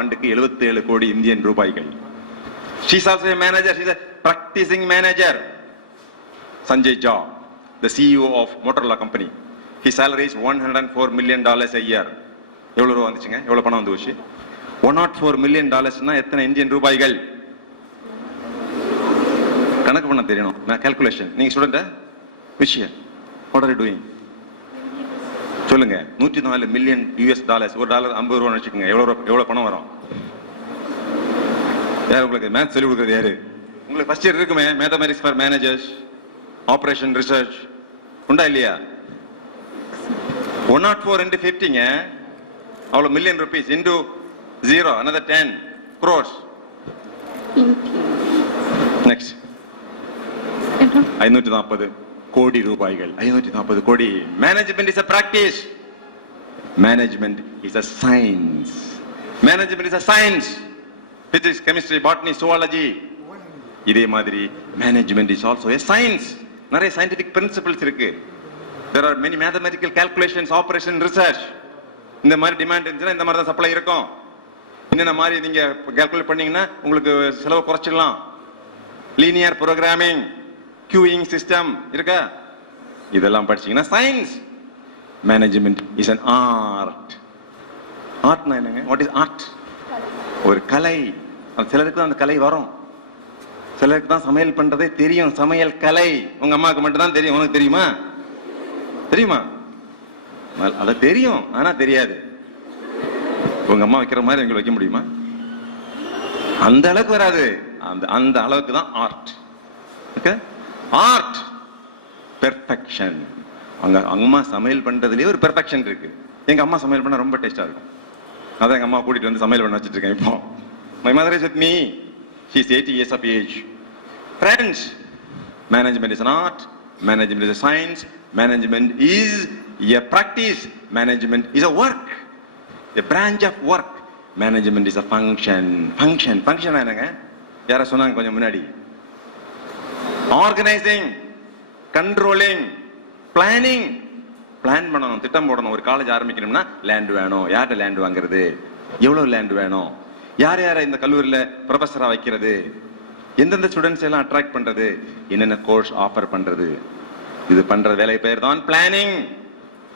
ஆண்டுக்கு 77 கோடி இந்தியன் ரூபாய்கள். She's also a manager. She's a practicing manager. Sanjay Jha, the CEO of Motorola company. His salary is $104 million a year. எவ்வளவு ரூபா வந்துச்சுங்க? எவ்வளவு பணம் வந்து போச்சு? $104 million எத்தனை இந்தியன் ரூபாய்கள்? கணக்கு பண்ண தெரியணும். நான் கால்குலேஷன். நீங்க ஸ்டூடெண்ட்? விஷயம். What are you doing? சொல்லுங்க. 104 மில்லியன் US டாலர்ஸ். ஒரு டாலர் 50 ரூபா வச்சுக்கோங்க. எவ்வளவு பணம் வரும்? யார் உங்களுக்கு மேத்ஸ் சொல்லி கொடுக்குறது யாரு? உங்களுக்கு ஃபர்ஸ்ட் இயர் இருக்குமே mathematics for managers, operation research உண்டா இல்லையா? 104 into 50ங்க அவ்வளவு million rupees into 0 another 10 crores. Next 540 கோடி ரூபாய்கள். 540 கோடி. Management is a practice. Management is a science. Management is a science. Physics, chemistry, botany, zoology. இதே மாதிரி management is also a science. நிறைய scientific principles இருக்கு. There are many mathematical calculations, operation, research. இந்த மாதிரி demand இருந்துச்சுன்னா இந்த மாதிரி தான் சப்ளை இருக்கும். இந்த மாதிரி நீங்க கால்குலேட் பண்ணீங்கன்னா உங்களுக்கு செலவு குறைச்சிடலாம். லீனியர் ப்ரோக்ராமிங், queuing சிஸ்டம் இருக்கா? இதெல்லாம் படிச்சீங்கன்னா science. Management is an art. ஆர்ட்னா என்னங்க? What is art? ஒரு கலை. சிலருக்கு தான் அந்த கலை வரும். சிலருக்கு தான் சமையல் பண்றதே தெரியும். சமையல் கலை உங்க அம்மாவுக்கு மட்டும் தான் தெரியும். உனக்கு தெரியுமா? தெரியுமா? அது தெரியும், ஆனா தெரியாது. உங்க அம்மா வைக்கிற மாதிரி எங்களுக்கு வைக்க முடியுமா? அந்த அளவுக்கு வராது. அந்த அளவுக்கு தான் ஆர்ட். Okay, art perfection. அங்க அம்மா சமையல் பண்றதுலயே ஒரு பெர்ஃபெக்ஷன் இருக்கு. எங்க அம்மா சமையல் பண்ணா ரொம்ப டேஸ்டா இருக்கும். அதான் எங்க அம்மா கூட்டிட்டு வந்து சமையல் பண்ண வச்சிட்டு இருக்கேன் இப்போ. My mother is with me. She is 80 years of age. Friends, management is an art. Management is a science. Management is a practice. Management is a work, a branch of work. Management is a function. Function என்னங்க? யார சொன்னாங்க கொஞ்சம் முன்னாடி? Organizing, controlling, planning. Plan பண்ணணும், திட்டம் போடணும். ஒரு college ஆரம்பிக்கணும்னா land வேணும். யார்கிட்ட லேண்ட் வாங்குறது? எவ்வளவு லேண்ட் வேணும்? யார் யாரை இந்த கல்லூரியில ப்ரொஃபஸரா வைக்கிறது? எந்தெந்த ஸ்டூடெண்ட்ஸ் எல்லாம் அட்ராக்ட் பண்றது? என்னென்ன கோர்ஸ் ஆஃபர் பண்றது? இது பண்ற வேலை பேர் தான் பிளானிங்.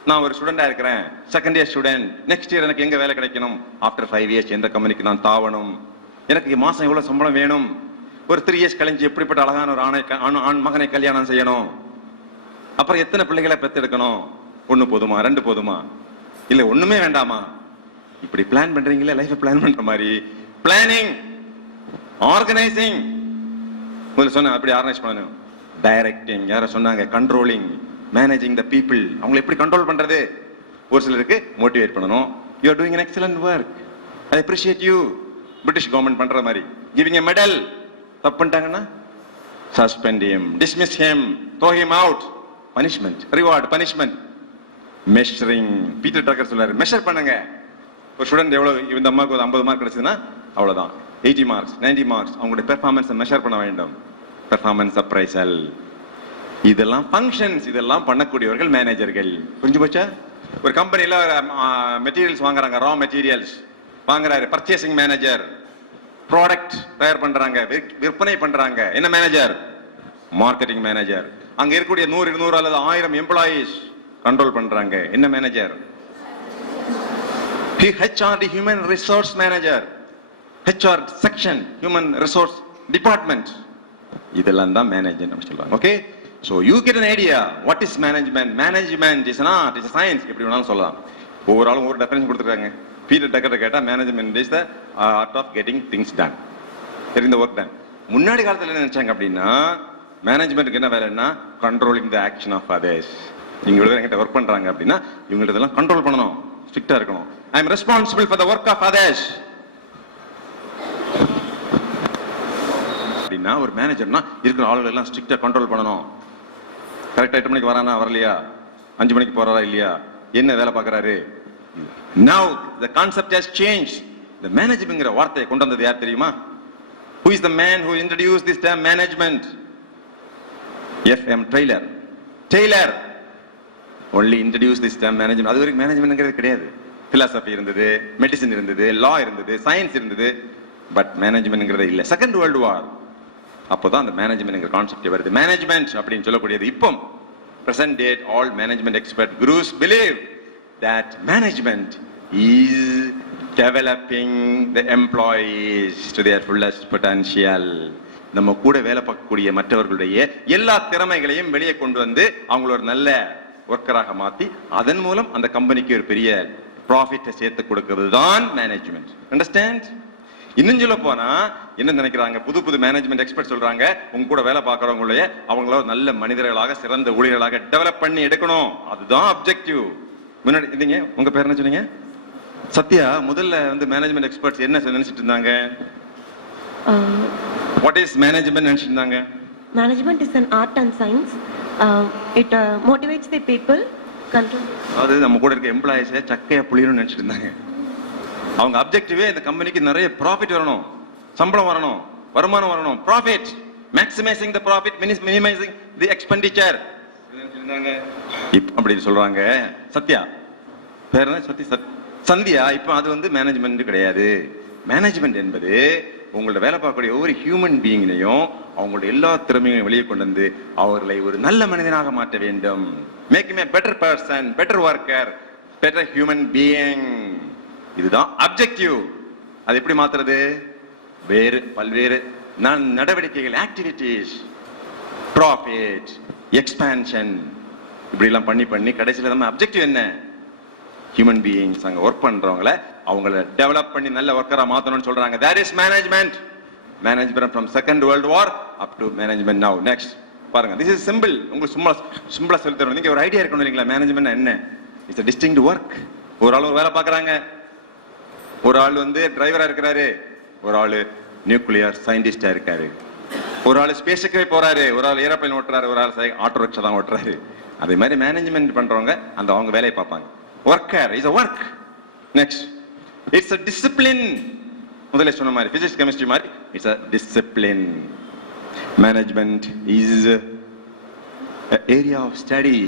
நான் ஒரு ஸ்டூடெண்டா இருக்கிறேன், second year student. Next year எனக்கு எங்க வேலை கிடைக்கணும்? ஆஃப்டர் 5 இயர்ஸ் எந்த கம்பெனிக்கு நான் தாவணும்? எனக்கு மாசம் எவ்வளவு சம்பளம் வேணும்? ஒரு 3 இயர்ஸ் கழிஞ்சு எப்படிப்பட்ட அழகான ஒரு ஆண் மகனை கல்யாணம் செய்யணும்? அப்புறம் எத்தனை பிள்ளைகளை பெற்றெடுக்கணும்? 1 போதுமா? 2 போதுமா? இல்ல ஒண்ணுமே வேண்டாமா? இப்படி பிளான் பண்றீங்களே, லைஃப் பிளான் பண்ற மாதிரி. Planning, organising. முதல்ல சொன்ன அப்படி ஆர்கனைஸ் பண்ணணும். டைரக்டிங், யார சொன்னாங்க? Controlling, managing the people. அவங்களை எப்படி கண்ட்ரோல் பண்றது? ஒரு சிலருக்கு மோட்டிவேட் பண்ணணும். You are doing an excellent work. I appreciate you. British government பண்ற மாதிரி giving a medal. தப்பு பண்ணிட்டாங்கன்னா suspend him, dismiss him, throw him out. punishment, reward, punishment. measuring. Peter trucker சொல்றாரு, மெஷர் பண்ணுங்க. ஒரு ஸ்டூடெண்ட் எவ்வளவு, இந்த அம்மாவுக்கு 50 மார்க் கிடைச்சதுன்னா அவ்வளவுதான். 80 மார்க்ஸ், 90 மார்க்ஸ். அவங்களுடைய பெர்ஃபார்மன்ஸை மெஷர் பண்ண வேண்டும். Performance appraisal. இதெல்லாம் ஃபங்க்ஷன்ஸ். இதெல்லாம் பண்ணக்கூடியவர்கள் மேனேஜர்கள். புரிஞ்சு போச்சா? ஒரு கம்பெனில மெட்டீரியல்ஸ் வாங்குறாங்க, ரா மெட்டீரியல்ஸ் வாங்குறாரு, பர்ச்சேசிங் மேனேஜர். ப்ராடக்ட் தயார் பண்றாங்க, விற்பனை பண்றாங்க, என்ன மேனேஜர்? Marketing manager. அங்க இருக்கக்கூடிய 100, 200 அல்லது 1000 எம்ப்ளாயீஸ் கண்ட்ரோல் பண்றாங்க, என்ன manager? HR, human resource manager. HR section, human resource department. இதெல்லாம் தான் மேனேஜர் சொல்லுவாங்க. Okay, so you get an idea what is management. Management is an art, is a science. எப்படி வேணாலும் சொல்லலாம். ஒவ்வொரு ஆளும் ஒரு டெஃபினிஷன் கொடுத்துருக்காங்க. பீட்டர் டக்கர் கேட்டா management is the art of getting things done, getting the work done. முன்னாடி காலத்துல என்ன நினைச்சாங்க அப்படின்னா, மேனேஜ்மெண்ட்டுக்கு என்ன வேலைன்னா controlling the action of others. இங்க என்கிட்ட ஒர்க் பண்றாங்க அப்படின்னா இவங்கள்ட்ட இதெல்லாம் கண்ட்ரோல் பண்ணணும், ஸ்ட்ரிக்டா இருக்கணும். I am responsible for the work of others. அப்படின்னா ஒரு மேனேஜர்னா இருக்கிற ஆளுகள் எல்லாம் ஸ்ட்ரிக்டா கண்ட்ரோல் பண்ணணும். கரெக்டா 8 மணிக்கு வரானா, வரலையா? 5 மணிக்கு போறாரா இல்லையா? என்ன வேலை பார்க்கறாரு? Now the concept has changed. The management வார்த்தையை கொண்டு வந்தது யார் தெரியுமா? Who is the man who introduced this term management? F.M. Taylor only introduced this term management. அது வரைக்கும் மேனேஜ்மென்ட்ங்கிறது கிடையாது. பிலாசபி இருந்தது, மெடிசின் இருந்தது, லா இருந்தது, சயின்ஸ் இருந்தது, பட் மேனேஜ்மெண்ட்ங்கிறது இல்ல. செகண்ட் வேர்ல்டு வார் அப்போதான் அந்த மேனேஜ்மெண்ட் கான்செப்ட் வருது. மேனேஜ்மெண்ட் அப்படின்னு சொல்லக்கூடியது இப்போ present date all management expert gurus believe that management is developing the employees to their fullest potential. நம்ம கூட வேலை பார்க்கக்கூடிய மற்றவர்களுடைய எல்லா திறமைகளையும் வெளியே கொண்டு வந்து அவங்கள ஒரு நல்ல ஒர்க்கராக மாத்தி அதன் மூலம் அந்த கம்பெனிக்கு ஒரு பெரிய ப்ராஃபிட்டை சேர்த்து கொடுக்கிறது தான் மேனேஜ்மெண்ட். அண்டர்ஸ்டாண்ட்? இன்னும் சொல்ல போனா என்ன நினைக்கிறாங்க, புது புது மேனேஜ்மெண்ட் எக்ஸ்பர்ட் சொல்றாங்க, உங்க கூட வேலை பார்க்கறவங்களே அவங்கள நல்ல மனிதர்களாக சிறந்த ஊழியர்களாக டெவலப் பண்ணி எடுக்கணும். அதுதான் அப்ஜெக்டிவ். முன்னாடி இருந்தீங்க, உங்க பேர் என்ன சொன்னீங்க? சத்யா. முதல்ல வந்து மேனேஜ்மெண்ட் எக்ஸ்பர்ட்ஸ் என்ன நினைச்சிட்டு இருந்தாங்க? வாட் இஸ் மேனேஜ்மெண்ட் நினைச்சிட்டு இருந்தாங்க? Management is an art and science. It motivates the people. Control. அது நம்ம கூட இருக்க எம்ப்ளாயிஸை சக்கையா புளியணும்னு நினைச்சிட்டு இருந்தாங்க. அவங்க அப்ஜெக்டிவே இந்த கம்பெனிக்கு நிறைய ப்ராஃபிட் வரணும், சம்பளம் வரணும், வருமானம் வரணும், ப்ராஃபிட், மேக்ஸிமைசிங் தி ப்ராஃபிட், மினிமைசிங் தி எக்ஸ்பெண்டிச்சர் அப்படின்னு சொல்றாங்க. சத்யா பேர் என்ன? சந்தியா. இப்போ அது வந்து மேனேஜ்மெண்ட் கிடையாது. மேனேஜ்மெண்ட் என்பது உங்களோட வேலை பார்க்கக்கூடிய ஒவ்வொரு ஹியூமன் பீயிங்கையும் அவங்களோட எல்லா திறமையும் வெளியே கொண்டு வந்து அவர்களை ஒரு நல்ல மனிதனாக மாற்ற வேண்டும். Make him a better person, better worker, better human being. இதுதான் அப்ஜெக்டிவ். அது எப்படி மாத்துறது? வேறு பல்வேறு நடவடிக்கைகள், ஆக்டிவிட்டிஸ், ப்ராஃபிட், எக்ஸ்பான்ஷன், இப்படி எல்லாம் பண்ணி பண்ணி கடைசியில் நம்ம அப்ஜெக்டிவ் என்ன? ஹியூமன் பீயிங்ஸ் அங்க ஒர்க் பண்றவங்கள அவங்கள டெவலப் பண்ணி நல்ல ஒர்க்கரா மாத்தணும்னு சொல்றாங்க. that is management. Management from second world war up to management now. Next பாருங்க, this is simple. உங்களுக்கு சிம்பிளா சொல்லி தரணும். நீங்க ஒரு ஐடியா இருக்கணும் இல்லைங்களா? மேனேஜ்மெண்ட் என்ன? It's a distinct work. ஒரு ஆள் வேலை பார்க்கறாங்க, ஒரு ஆள் வந்து டிரைவரா இருக்கிறாரு, ஒரு ஆள் நியூக்ளியர் சயின்டிஸ்டா இருக்காரு, ஒரு ஆள் ஸ்பேஸுக்கு போறாரு, ஒரு ஆள் ஏரோப்ளேன் ஓட்டுறாரு, ஒரு ஆள் ஆட்டோ ரிக்ஷா தான் ஓட்டுறாரு. அதே மாதிரி மேனேஜ்மெண்ட் பண்றவங்க அந்த அவங்க வேலையை பார்ப்பாங்க. Worker is a work. Next, it's a discipline. முதல்ல சொன்ன மாதிரி பிசிக்ஸ் கெமிஸ்ட்ரி மாதிரி it's a discipline. Management is area of study.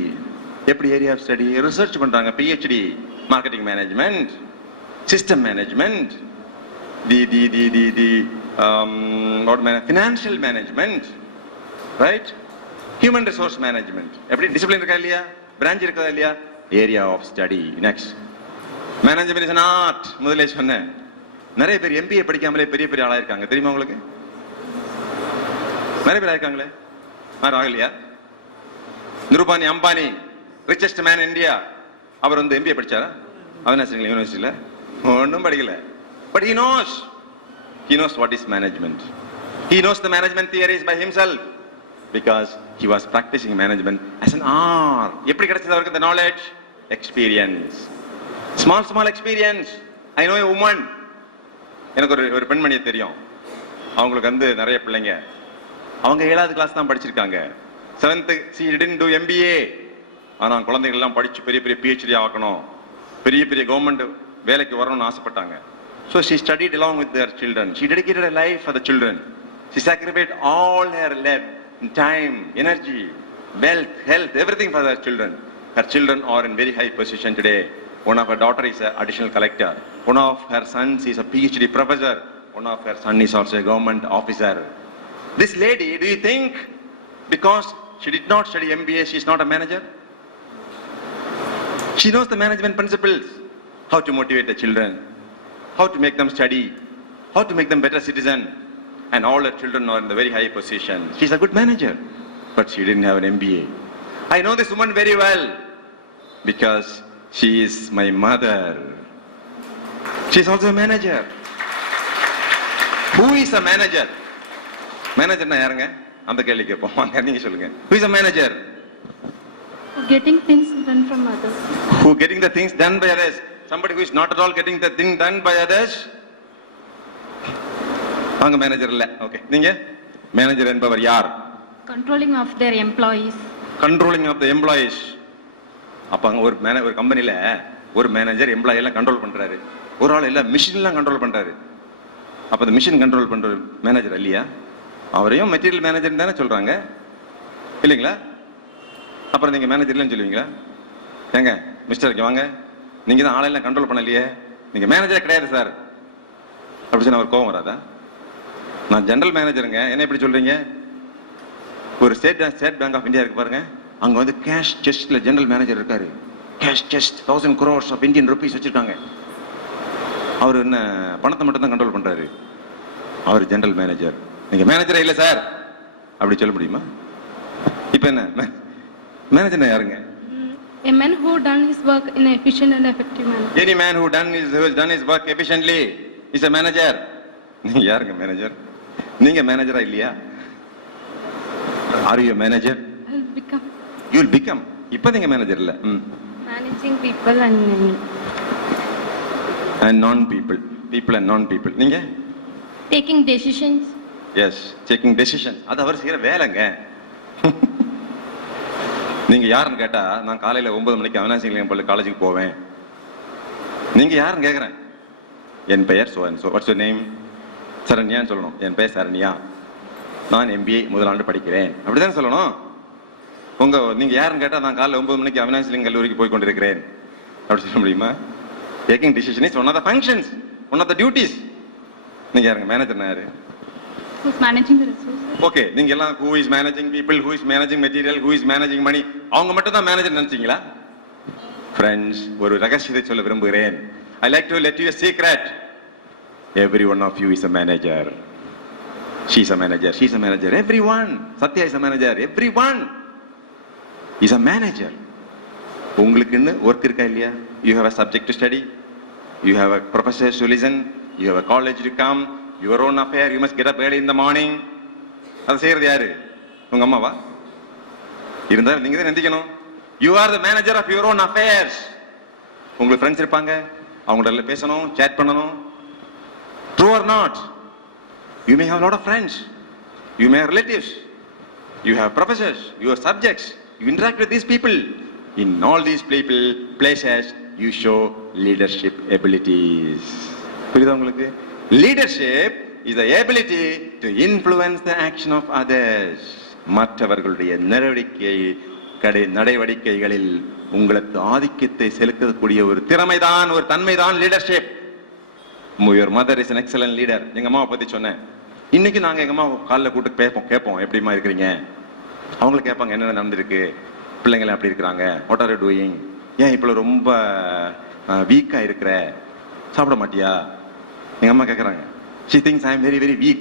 எப்படி ஏரியா ஆஃப் ஸ்டடி? ரிசர்ச் பண்றாங்க, PhD, marketing management, system management, financial management, right? Human resource management. எப்படி discipline இருக்கா இல்லையா? branch இருக்கா இல்லையா? area of study. Next, management is an art. முதல்ல சொன்னேன், நிறைய பேர் MBA படிக்காமலே பெரிய பெரிய ஆளா இருக்காங்க, தெரியுமா உங்களுக்கு? நிறைய பேர் ஆயிருக்காங்களே, யாரும் ஆகலையா? நிருபானி Ambani, richest man in India, அவர் வந்து MBA படிச்சாரா? அவினாசி யூனிவர்சிட்டியில ஒன்றும் படிக்கல. But he knows what is management. He knows the management theories by himself because he was practicing management as an art. எப்படி கிடைச்சது அவருக்கு இந்த knowledge? Experience, small experience. I know a woman. எனக்கு ஒரு பெண்மணியை தெரியும். அவங்களுக்கு வந்து நிறைய பிள்ளைங்க. அவங்க 7th கிளாஸ் தான் படிச்சிருக்காங்க. 7th she didn't do MBA. ஆனா குழந்தைகள் எல்லாம் படிச்சு பெரிய பெரிய PhD ஆகணும், பெரிய பெரிய கவர்மெண்ட் வேலைக்கு வரணும்னு ஆசைப்பட்டாங்க. So she studied along with their children. She dedicated her life for the children. She sacrificed all her life, time, energy, wealth, health, everything for her children. Her children are in very high position today. One of her daughter is an additional collector. One of her sons is a PhD professor. One of her son is also a government officer. This lady, do you think because she did not study MBA, she is not a manager? She knows the management principles. How to motivate the children, how to make them study, how to make them better citizen, and all her children are in the very high position. She's a good manager, but she didn't have an MBA. I know this woman very well because she is my mother. She's also a manager. Who is a manager? Manager na yaranga? அந்த கேள்வி கேட்போம், வாங்க நீங்க சொல்லுங்க. Who is a manager? Getting things done from others. Who getting the things done by others? Somebody who is not at all getting the thing done by others. அவங்க manager இல்ல. Okay, நீங்க manager என்பவர் யார்? Controlling of their employees. Controlling of the employees. அப்ப அங்க ஒரு கம்பெனில ஒரு மேனேஜர் எம்ப்ளாயி எல்லாம் கண்ட்ரோல் பண்றாரு, ஒரு ஆள் எல்லாம் மிஷின் எல்லாம் கண்ட்ரோல் பண்றாரு. அப்ப அந்த மிஷின் கண்ட்ரோல் பண்ற மேனேஜர் இல்லையா? அவரையும் மெட்டீரியல் மேனேஜர் தானே சொல்றாங்க, இல்லைங்களா? அப்புறம் நீங்க மேனேஜர் இல்லைன்னு சொல்லுவீங்களா? ஏங்க மிஸ்டர் இங்க வாங்க, நீங்க தான் ஆளெல்லாம் கண்ட்ரோல் பண்ணலையே, நீங்க மேனேஜர் கிடையாது சார் அப்படி சொன்னா அவர் கோவம் வராதா? நான் ஜெனரல் மேனேஜருங்க, என்ன இப்படி சொல்றீங்க? ஒரு ஸ்டேட் பேங்க் ஆஃப் இந்தியா இருக்கு பாருங்க, அங்க வந்து கேஷ் செஸ்ட்ல ஜெனரல் மேனேஜர் இருக்காரு. Cash chest 1000 crores of Indian rupees வச்சிருக்காங்க. அவர் என்ன பணத்தை மட்டும் தான் கண்ட்ரோல் பண்றாரு, அவர் ஜெனரல் மேனேஜர். நீங்க மேனேஜரே இல்ல சார் அப்படி சொல்ல முடியுமா? இப்ப என்ன மேனேஜர் யாருங்க? A man who done his work in an efficient and effective manner. Any man who has done his work efficiently is a manager. நீங்க யாருங்க மேனேஜர்? நீங்க மேனேஜரா இல்லையா? Are you a manager? I will become You will become. இப்ப நீங்க manager இல்ல. managing people and And non people and non people. நீங்க taking decisions. yes, taking decision. அது அவர் செய்யற வேலைங்க. நீங்க யாருன்னு கேட்டா, நான் காலையில 9 மணிக்கு அவினாசிலிங்கம் பள்ளி காலேஜுக்கு போவேன். நீங்க யாருன்னு கேக்குறேன். என் பெயர் so and so. What's your name? சரண்யான்னு சொல்லணும். என் பெயர் சரண்யா, நான் MBA முதல் ஆண்டு படிக்கிறேன் அப்படிதான் சொல்லணும். நீங்க யாருன்னு கேட்டா, நான் காலைல 9 மணிக்கு அவினாசிலிங்கம் கல்லூரிக்கு போய் கொண்டிருக்கிறேன் அப்படி சொல்ல முடியுமா? Taking decision is one of the functions, one of the duties. நீங்க யாருங்க மேனேஜர்? யாரு? Who's managing the resources? Okay, நீங்க எல்லாம் who is managing people, who is managing material, who is managing money, அவங்க மட்டும் தான் மேனேஜர் நினைச்சீங்களா? Friends, ஒரு ரகசியத்தை சொல்ல விரும்புகிறேன். I like to let you a secret. Every one of you is a manager. She's a manager, she's a manager. Everyone. Satya is a manager. Everyone is a manager. உங்களுக்குன்னு work இருக்கா இல்லையா? You have a subject to study, you have a professor to listen, you have a college to come, your own affair, you must get up early in the morning. அது செய்யறது யாரு? உங்க அம்மாவா? இருந்தாலும் நீங்க தான் நினைக்கணும். You are the manager of your own affairs. உங்களுக்கு ஃப்ரெண்ட்ஸ் இருப்பாங்க, அவங்களோட பேசணும், சேட் பண்ணணும். True or not? You may have a lot of friends, you may have relatives, you have professors, you have subjects, you interact with these people. In all these people, places, you show leadership abilities. புரியுதா உங்களுக்கு? Leadership is the ability to influence the action of others. மற்றவர்களுடைய நடவடிக்கைகளில் உங்களுக்கு ஆதிக்கத்தை செலுத்தக்கூடிய ஒரு திறமைதான், ஒரு தன்மைதான் leadership. Your mother is an excellent leader. எங்க அம்மாவை பத்தி சொன்னேன். இன்னைக்கு நாங்க எங்க அம்மா காலைல கூட்டு கேட்போம் எப்படிமா இருக்கிறீங்க. அவங்களுக்கு கேட்பாங்க என்னென்ன நடந்திருக்கு, பிள்ளைங்களை எப்படி இருக்கிறாங்க, வாட் ஆர் யூ டூயிங், ஏன் இப்போ ரொம்ப வீக்கா இருக்கிற, சாப்பிட மாட்டியா? எங்க அம்மா கேட்கறாங்க. she thinks I am very very weak.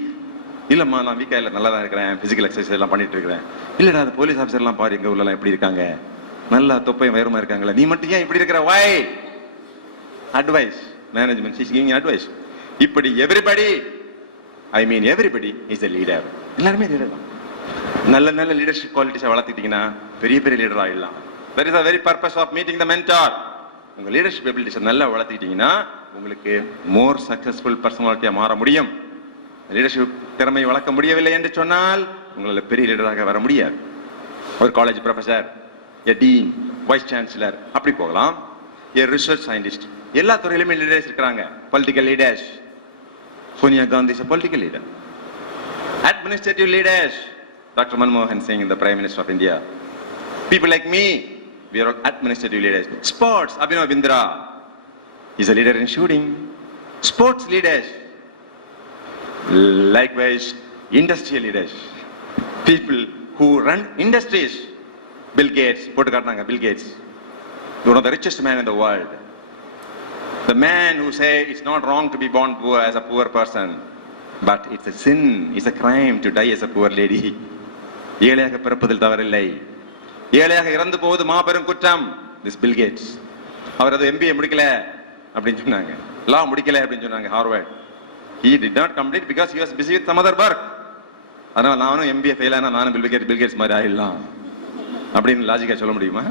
இல்லம்மா நான் வீக்கா இல்ல, நல்லா தான் இருக்கிறேன், பிசிக்கல் எக்ஸசைஸ் எல்லாம் பண்ணிட்டு இருக்கிறேன். இல்லடா அது போலீஸ் ஆஃபீஸர் எல்லாம் பாரு எங்க ஊர்ல எல்லாம் எப்படி இருக்காங்க, நல்லா தொப்பையும் வயருமா இருக்காங்களா, நீ மட்டும் ஏன் இப்படி இருக்கிற? why? advice. Management is giving advice. இப்படி everybody, I mean everybody is a leader. எல்லாருமே லீடர் தான். நல்ல லீடர்ஷிப் குவாலிட்டிஸை வளர்த்துட்டீங்கன்னா பெரிய லீடர் ஆயிடலாம். that is the very purpose of meeting the mentor. உங்க லீடர்ஷிப் எபிலிட்டிஸை நல்லா வளர்த்துக்கிட்டீங்கன்னா உங்களுக்கு மோர் சக்சஸ்ஃபுல் பர்சனாலிட்டியா மாற முடியும். லீடர்ஷிப் திறமை வளர்க்க முடியவில்லை என்று சொன்னால் உங்களால பெரிய லீடராக வர முடியாது. ஒரு college professor, a dean, vice chancellor அப்படி போகலாம். a research scientist, எல்லா துறையிலுமே லீடர்ஸ் இருக்காங்க. Political leaders, Sonia Gandhi is a political leader. Administrative leaders, Dr. Manmohan Singh, the Prime Minister of India. People like me, we are all administrative leaders. Sports, Abhinav Bindra is a leader in shooting. Sports leaders. Likewise, industrial leaders, people who run industries. Bill Gates, Bill Gates, one of the richest man in the world. The man who say it's not wrong to be born poor as a poor person, but it's a sin, it's a crime to die as a poor lady. ஏழையாக பிறப்பதில் தவறில்லை, ஏழையாக இறந்து போவது மாபெரும் குற்றம். This Bill Gates, அவர் அது MBA முடிக்கல அப்படின்னு சொன்னாங்க, லா முடிக்கல அப்படின்னு சொன்னாங்க, Harvard. He did not complete because he was busy with some other work. அதனால நானும் MBA ஃபெயில் ஆனா நானும் பில் கேட்ஸ் மாதிரி ஆயிடலாம் அப்படின்னு லாஜிக்கா சொல்ல முடியுமா?